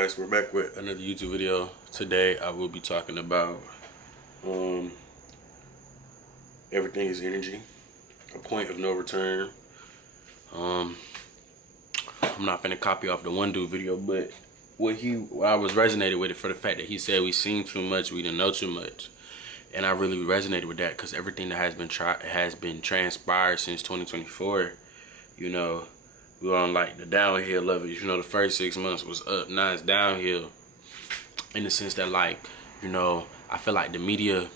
guys, we're back with another YouTube video. Today I will be talking about everything is energy, a point of no return. I'm not gonna copy off the one dude video, but I was resonated with it for the fact that he said we seen too much, we didn't know too much, and I really resonated with that because everything that has been transpired since 2024, you know. We were on like the downhill of it. You know, the first 6 months was up, now it's downhill. In the sense that, like, you know, I feel like the media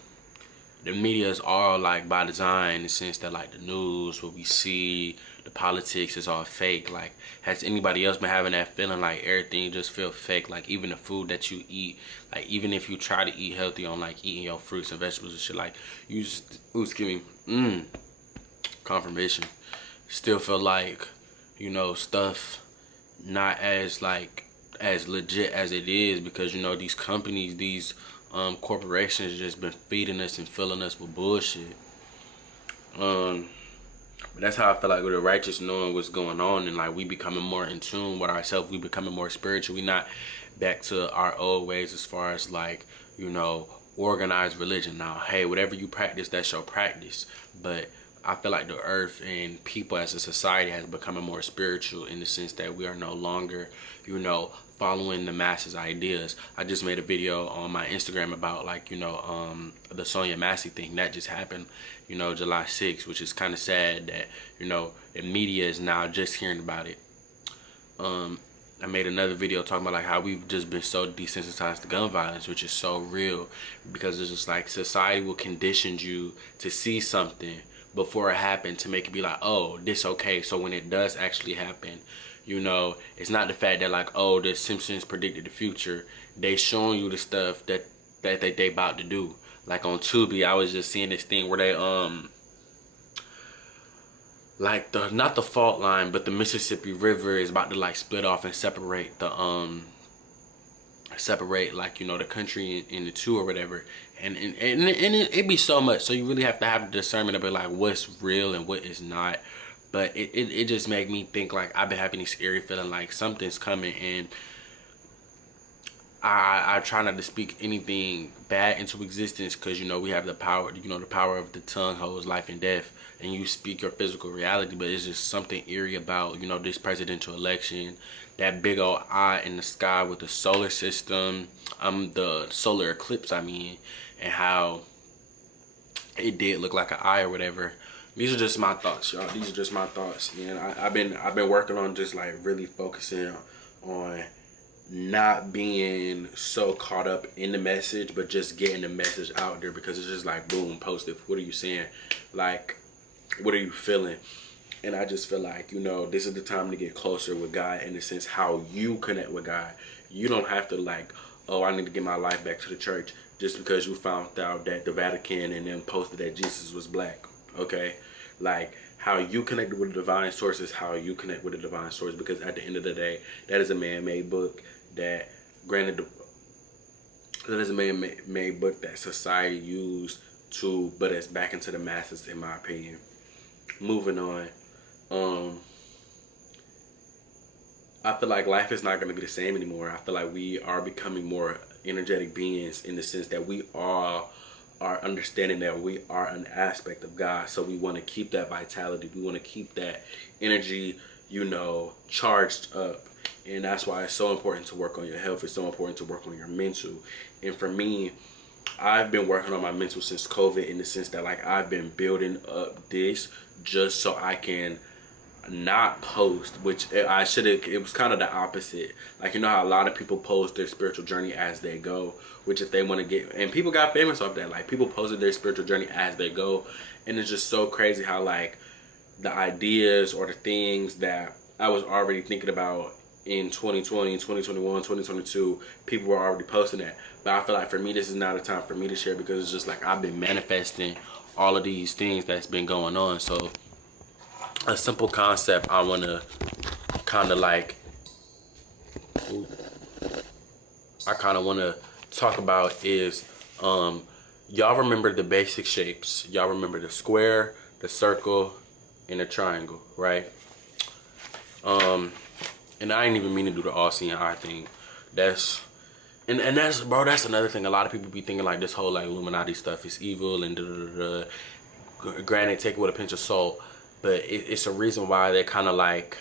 is all like by design, in the sense that like the news, what we see, the politics is all fake. Like, has anybody else been having that feeling like everything just feel fake? Like, even the food that you eat, like even if you try to eat healthy on like eating your fruits and vegetables and shit, like you just, excuse me, confirmation, still feel like, you know, stuff not as like as legit as it is, because, you know, these companies, these corporations just been feeding us and filling us with bullshit. But that's how I feel like with the righteous knowing what's going on, and like we becoming more in tune with ourselves, we becoming more spiritual. We not back to our old ways as far as like, you know, organized religion. Now, hey, whatever you practice, that's your practice. But I feel like the earth and people as a society has become more spiritual, in the sense that we are no longer, you know, following the masses' ideas. I just made a video on my Instagram about, like, you know, the Sonya Massey thing that just happened, you know, July 6th, which is kind of sad that, you know, the media is now just hearing about it. I made another video talking about like how we've just been so desensitized to gun violence, which is so real, because it's just like society will condition you to see something before it happened to make it be like, oh, this okay. So when it does actually happen, you know, it's not the fact that like, oh, the Simpsons predicted the future. They showing you the stuff that they about to do. Like on Tubi, I was just seeing this thing where they like not the fault line, but the Mississippi River is about to like split off and separate the like, you know, the country in the two or whatever, and it be so much, so you really have to have the discernment of it, like what's real and what is not. But it just made me think, like, I've been having this scary feeling like something's coming, and I try not to speak anything bad into existence, because, you know, we have the power, you know, the power of the tongue holds life and death, and you speak your physical reality. But it's just something eerie about, you know, this presidential election, that big old eye in the sky with the solar system, the solar eclipse, I mean, and how it did look like an eye or whatever. These are just my thoughts, y'all. These are just my thoughts, and I've been working on just like really focusing on not being so caught up in the message, but just getting the message out there, because it's just like, boom, post it. What are you saying? Like, what are you feeling? And I just feel like, you know, this is the time to get closer with God, in the sense how you connect with God. You don't have to like, oh, I need to get my life back to the church just because you found out that the Vatican and then posted that Jesus was black. Okay? Like, how you connected with the divine source is how you connect with the divine source, because at the end of the day, that is a man-made book that, granted, that is a man-made book that society used to, but it's back into the masses, in my opinion. Moving on. I feel like life is not going to be the same anymore. I feel like we are becoming more energetic beings, in the sense that we all are understanding that we are an aspect of God. So we want to keep that vitality. We want to keep that energy, you know, charged up. And that's why it's so important to work on your health. It's so important to work on your mental. And for me, I've been working on my mental since COVID, in the sense that like I've been building up this just so I can not post, which I should have. It was kind of the opposite. Like, you know how a lot of people post their spiritual journey as they go, which if they want to get, and people got famous off that. Like, people posted their spiritual journey as they go, and it's just so crazy how like the ideas or the things that I was already thinking about in 2020, 2021, 2022, people were already posting that. But I feel like for me, this is not a time for me to share, because it's just like I've been manifesting all of these things that's been going on. So a simple concept I want to kind of like, I kind of want to talk about is, y'all remember the basic shapes. Y'all remember the square, the circle, and the triangle, right? And I ain't even mean to do the all-seeing eye thing. And that's, bro, that's another thing. A lot of people be thinking like this whole like Illuminati stuff is evil and da da da. Granted, take it with a pinch of salt, but it's a reason why they kind of like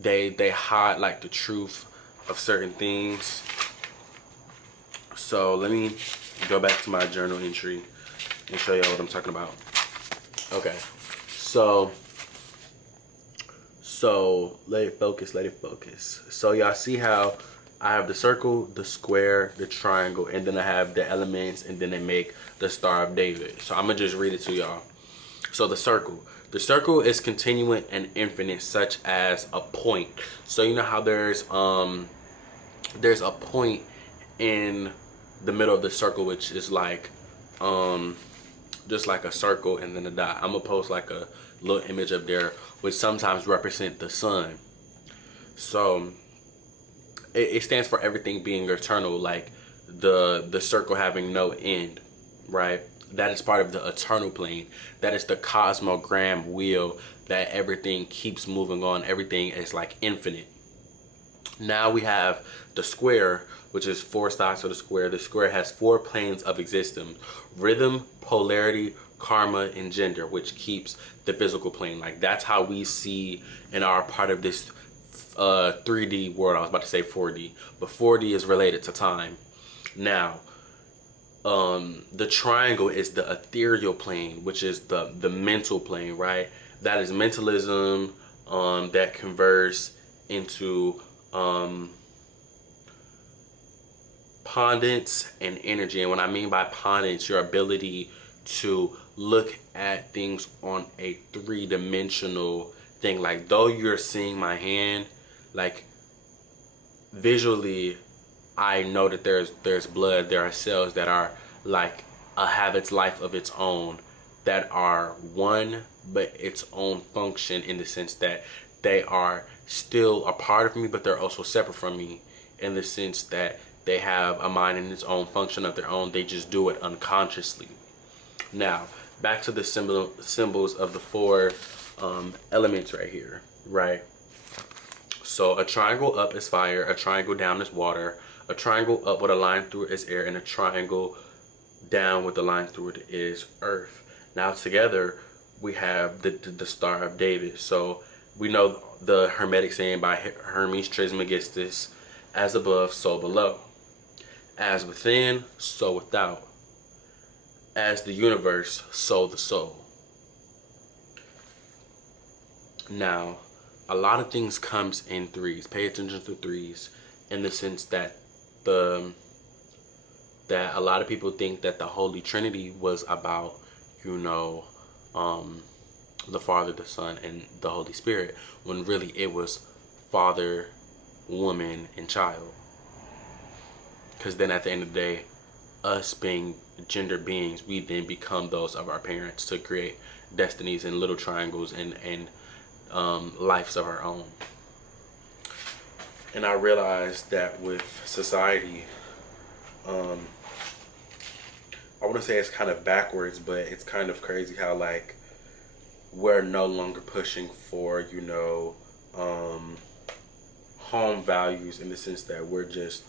they hide like the truth of certain things. So let me go back to my journal entry and show y'all what I'm talking about. Okay, so let it focus, let it focus. So y'all see how I have the circle, the square, the triangle, and then I have the elements, and then they make the Star of David. So I'm gonna just read it to y'all. So the circle is continuing and infinite, such as a point. So you know how there's a point in the middle of the circle, which is like just like a circle and then a dot. I'm gonna post like a little image up there, which sometimes represent the sun. So it stands for everything being eternal, like the circle having no end, right? That is part of the eternal plane. That is the cosmogram wheel that everything keeps moving on. Everything is like infinite. Now we have the square, which is 4 sides of the square. The square has 4 planes of existence: rhythm, polarity, karma, and gender, which keeps the physical plane. Like that's how we see and are part of this 3D world. I was about to say 4D, but 4D is related to time. Now, the triangle is the ethereal plane, which is the mental plane, right? That is mentalism, that converts into pondence and energy. And what I mean by pondence, your ability to look at things on a 3-dimensional thing. Like though you're seeing my hand, like visually I know that there's blood, there are cells that are like have its life of its own, that are one but its own function, in the sense that they are still a part of me, but they're also separate from me, in the sense that they have a mind and its own function of their own. They just do it unconsciously. Now back to the symbols of the 4 elements right here, right? So a triangle up is fire, a triangle down is water, a triangle up with a line through it is air, and a triangle down with a line through it is earth. Now together we have the Star of David. So we know the hermetic saying by Hermes Trismegistus: as above, so below. As within, so without. As the universe, so the soul. Now, a lot of things comes in 3s. Pay attention to 3s, in the sense that that a lot of people think that the Holy Trinity was about, you know, the Father, the Son, and the Holy Spirit, when really it was Father, woman, and child. Because then at the end of the day, us being gender beings, we then become those of our parents to create destinies and little triangles and lives of our own. And I realized that with society, I want to say it's kind of backwards, but it's kind of crazy how like we're no longer pushing for, you know, home values, in the sense that we're just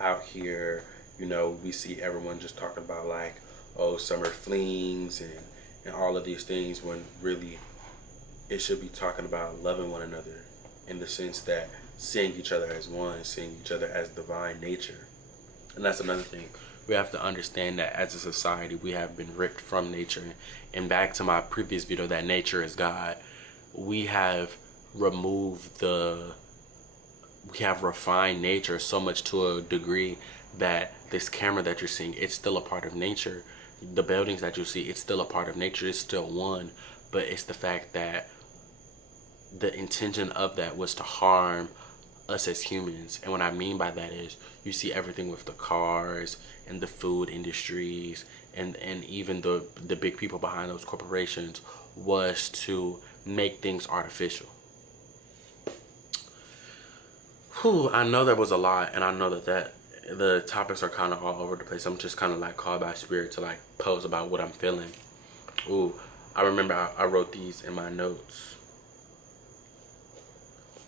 out here, you know, we see everyone just talking about like, oh, summer flings and all of these things, when really it should be talking about loving one another, in the sense that seeing each other as one, seeing each other as divine nature. And that's another thing. We have to understand that as a society, we have been ripped from nature. And back to my previous video, that nature is God. We have removed we have refined nature so much to a degree that this camera that you're seeing, it's still a part of nature. The buildings that you see, it's still a part of nature. It's still one. But it's the fact that the intention of that was to harm us as humans. And what I mean by that is, you see everything with the cars and the food industries and even the big people behind those corporations, was to make things artificial. Whew, I know that was a lot, and I know that the topics are kind of all over the place. I'm just kind of like called by spirit to like post about what I'm feeling. Ooh, I remember I wrote these in my notes.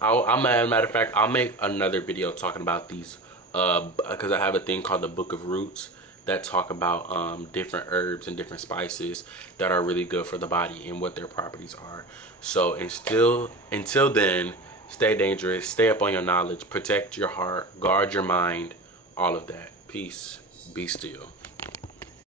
As a matter of fact, I'll make another video talking about these, because I have a thing called the Book of Roots that talk about different herbs and different spices that are really good for the body and what their properties are. So, until then, stay dangerous, stay up on your knowledge, protect your heart, guard your mind, all of that. Peace. Be still.